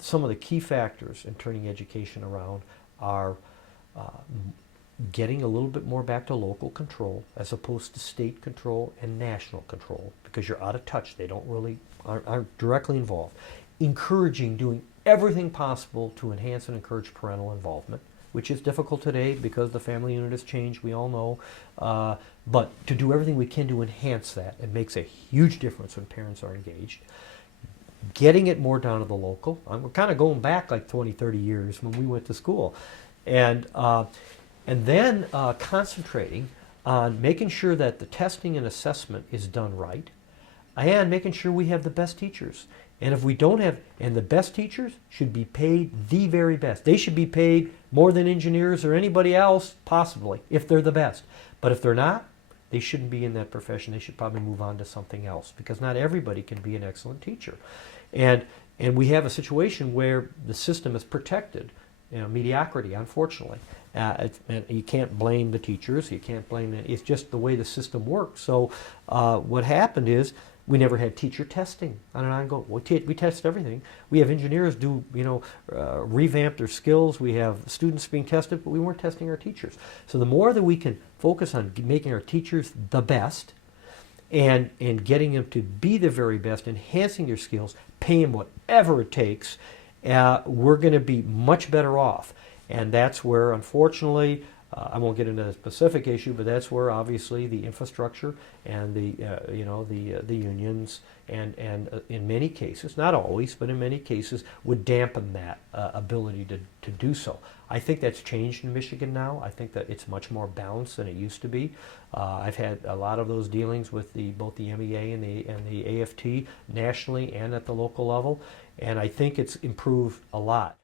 some of the key factors in turning education around are getting a little bit more back to local control as opposed to state control and national control, because you're out of touch. They don't really aren't directly involved. Encouraging, doing everything possible to enhance and encourage parental involvement, which is difficult today because the family unit has changed, we all know. But to do everything we can to enhance that, it makes a huge difference when parents are engaged. Getting it more down to the local. We're kind of going back like 20, 30 years when we went to school. And then concentrating on making sure that the testing and assessment is done right, and making sure we have the best teachers. And if we don't have, and the best teachers should be paid the very best. They should be paid more than engineers or anybody else, possibly, if they're the best. But if they're not, they shouldn't be in that profession. They should probably move on to something else, because not everybody can be an excellent teacher. And we have a situation where the system is protected, mediocrity, unfortunately. And you can't blame the teachers. You can't blame them. It's just the way the system works. So what happened is we never had teacher testing on an ongoing. We test everything. We have engineers do, revamp their skills. We have students being tested, but we weren't testing our teachers. So the more that we can focus on making our teachers the best, and getting them to be the very best, enhancing their skills, pay them whatever it takes, we're going to be much better off. And that's where, unfortunately, I won't get into the specific issue, but that's where obviously the infrastructure and the unions and in many cases, not always, but in many cases, would dampen that ability to do so. I think that's changed in Michigan now. I think that it's much more balanced than it used to be. I've had a lot of those dealings with both the MEA and the AFT nationally and at the local level, and I think it's improved a lot.